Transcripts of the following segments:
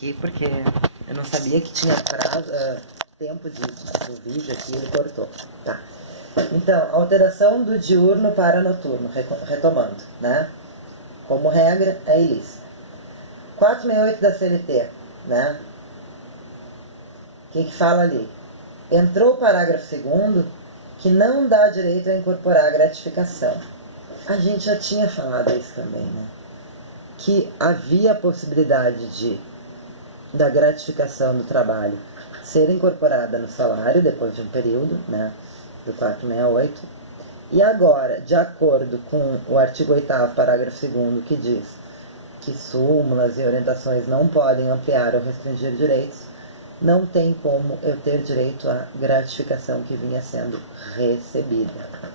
aqui, porque eu não sabia que tinha tempo do vídeo aqui, ele cortou. Tá. Então, alteração do diurno para noturno, retomando, né? Como regra, é ilícita. 468 da CLT, né? O que fala ali? Entrou o parágrafo 2º, que não dá direito a incorporar a gratificação. A gente já tinha falado isso também, né? Que havia a possibilidade da gratificação do trabalho ser incorporada no salário depois de um período, né? Do 468. E agora, de acordo com o artigo 8º, parágrafo 2º, que diz que súmulas e orientações não podem ampliar ou restringir direitos, não tem como eu ter direito à gratificação que vinha sendo recebida. Tá?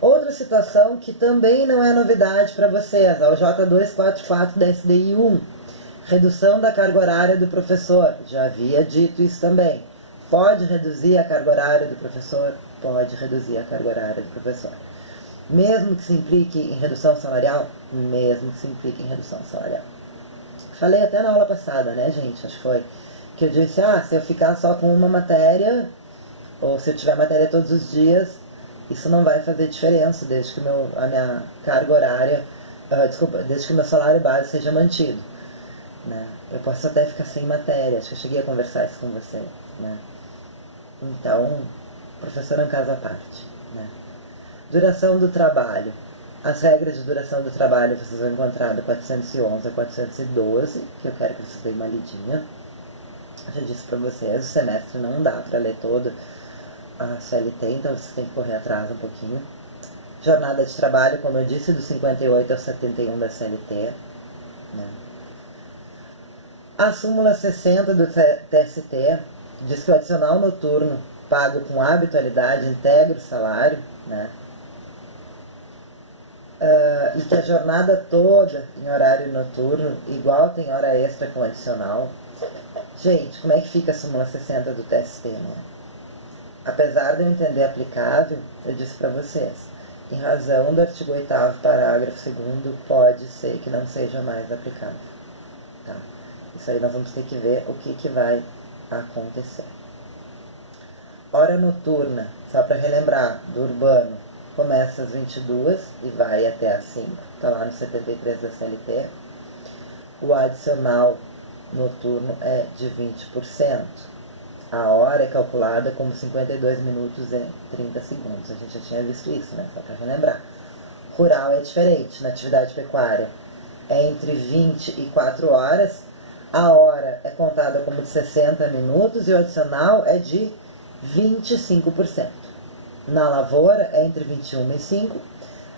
Outra situação que também não é novidade para vocês, a OJ244 da SDI 1, redução da carga horária do professor. Já havia dito isso também. Pode reduzir a carga horária do professor? Pode reduzir a carga horária do professor. Mesmo que se implique em redução salarial? Mesmo que se implique em redução salarial. Falei até na aula passada, né, gente? Acho que foi. Que eu disse, se eu ficar só com uma matéria, ou se eu tiver matéria todos os dias, isso não vai fazer diferença, desde que a minha carga horária, desde que meu salário base seja mantido. Né? Eu posso até ficar sem matéria, acho que eu cheguei a conversar isso com você. Né? Então, professor é um caso à parte. Né? Duração do trabalho. As regras de duração do trabalho vocês vão encontrar do 411 a 412, que eu quero que vocês deem uma lidinha. Eu já disse para vocês, o semestre não dá para ler todo a CLT, então vocês têm que correr atrás um pouquinho. Jornada de trabalho, como eu disse, do 58 ao 71 da CLT. Né? A súmula 60 do TST diz que o adicional noturno pago com habitualidade integra o salário, né? E que a jornada toda em horário noturno igual tem hora extra com adicional. Gente, como é que fica a súmula 60 do TST, né? Apesar de eu entender aplicável, eu disse para vocês, em razão do artigo 8º, parágrafo 2º, pode ser que não seja mais aplicável. Tá? Isso aí nós vamos ter que ver o que vai acontecer. Hora noturna, só para relembrar, do urbano, começa às 22 e vai até às 5, está lá no 73 da CLT. O adicional noturno é de 20%. A hora é calculada como 52 minutos e 30 segundos. A gente já tinha visto isso, né? Só para relembrar. Rural é diferente. Na atividade pecuária é entre 20 e 4 horas. A hora é contada como de 60 minutos e o adicional é de 25%. Na lavoura é entre 21 e 5.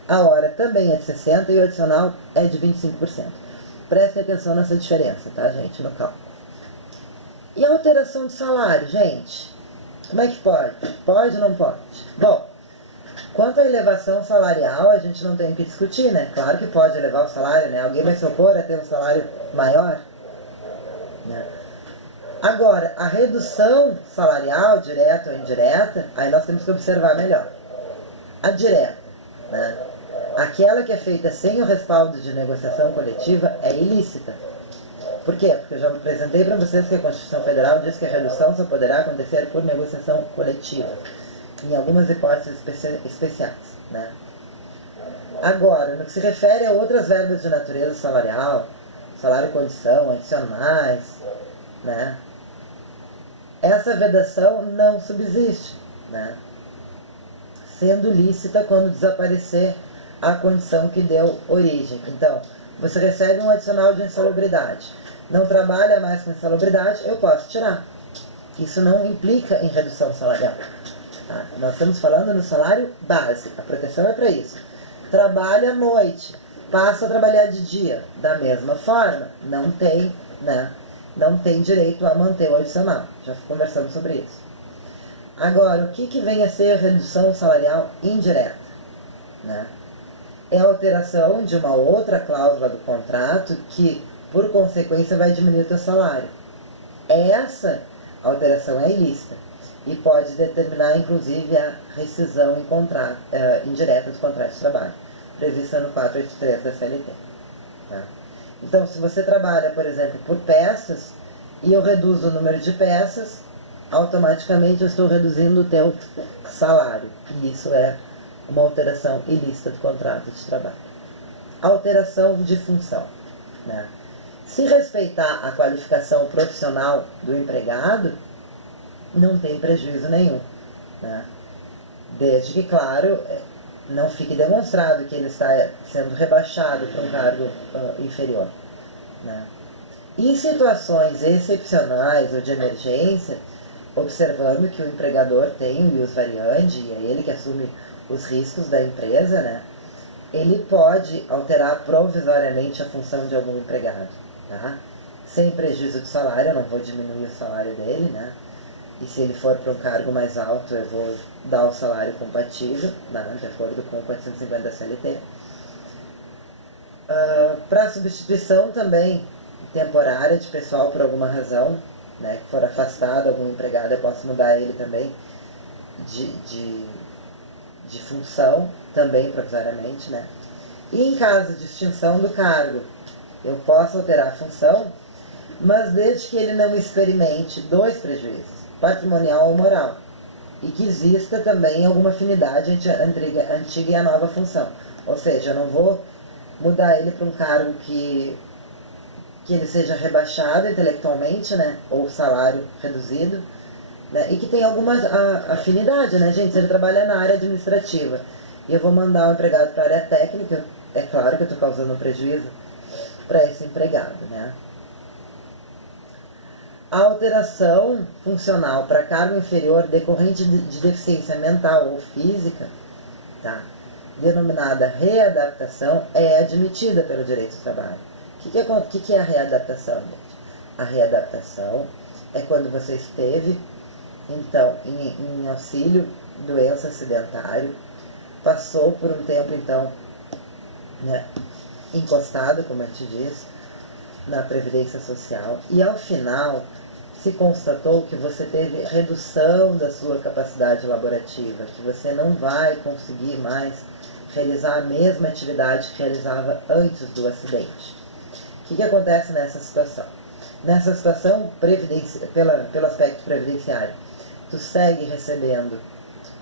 A hora também é de 60 e o adicional é de 25%. Prestem atenção nessa diferença, tá, gente, no cálculo. E a alteração de salário, gente? Como é que pode? Pode ou não pode? Bom, quanto à elevação salarial, a gente não tem o que discutir, né? Claro que pode elevar o salário, né? Alguém vai se opor a ter um salário maior? Né? Agora, a redução salarial, direta ou indireta, aí nós temos que observar melhor. A direta, né? Aquela que é feita sem o respaldo de negociação coletiva é ilícita. Por quê? Porque eu já apresentei para vocês que a Constituição Federal diz que a redução só poderá acontecer por negociação coletiva, em algumas hipóteses especiais. Né? Agora, no que se refere a outras verbas de natureza salarial, salário-condição, adicionais, né? Essa vedação não subsiste, né? Sendo lícita quando desaparecer a condição que deu origem. Então, você recebe um adicional de insalubridade. Não trabalha mais com insalubridade, eu posso tirar. Isso não implica em redução salarial. Tá? Nós estamos falando no salário base. A proteção é para isso. Trabalha à noite, passa a trabalhar de dia. Da mesma forma, não tem, né? Não tem direito a manter o adicional. Já conversamos sobre isso. Agora, o que vem a ser redução salarial indireta? Né? É a alteração de uma outra cláusula do contrato que, por consequência, vai diminuir o teu salário. Essa alteração é ilícita e pode determinar, inclusive, a rescisão indireta do contrato de trabalho, prevista no 483 da CLT. Tá? Então, se você trabalha, por exemplo, por peças, e eu reduzo o número de peças, automaticamente eu estou reduzindo o teu salário. E isso é uma alteração ilícita do contrato de trabalho. Alteração de função, né? Se respeitar a qualificação profissional do empregado, não tem prejuízo nenhum, né? Desde que, claro, não fique demonstrado que ele está sendo rebaixado para um cargo inferior, né? Em situações excepcionais ou de emergência, observando que o empregador tem o ius variandi, e é ele que assume os riscos da empresa, né? Ele pode alterar provisoriamente a função de algum empregado, tá? Sem prejuízo de salário, eu não vou diminuir o salário dele, né? E se ele for para um cargo mais alto, eu vou dar o salário compatível, né? De acordo com o 450 da CLT. Para substituição também temporária de pessoal por alguma razão, né? Que for afastado algum empregado, eu posso mudar ele também de função, também provisoriamente, né? E em caso de extinção do cargo, eu posso alterar a função, mas desde que ele não experimente dois prejuízos, patrimonial ou moral, e que exista também alguma afinidade entre a antiga e a nova função. Ou seja, eu não vou mudar ele para um cargo que ele seja rebaixado intelectualmente, né, ou salário reduzido, né, e que tenha alguma afinidade, né, gente? Se ele trabalha na área administrativa e eu vou mandar um empregado para a área técnica, é claro que eu estou causando um prejuízo para esse empregado, né? A alteração funcional para cargo inferior decorrente de deficiência mental ou física, tá, denominada readaptação, é admitida pelo direito do trabalho. O que é a readaptação, gente? A readaptação é quando você esteve, então, em auxílio, doença acidentário, passou por um tempo, então, né, encostado, como a gente diz, na Previdência Social, e ao final se constatou que você teve redução da sua capacidade laborativa, que você não vai conseguir mais realizar a mesma atividade que realizava antes do acidente. O que acontece nessa situação? Nessa situação, pelo aspecto previdenciário, tu segue recebendo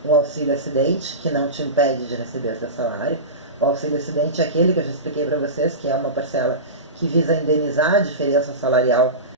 um auxílio acidente, que não te impede de receber o teu salário. O auxílio acidente é aquele que eu já expliquei para vocês, que é uma parcela que visa indenizar a diferença salarial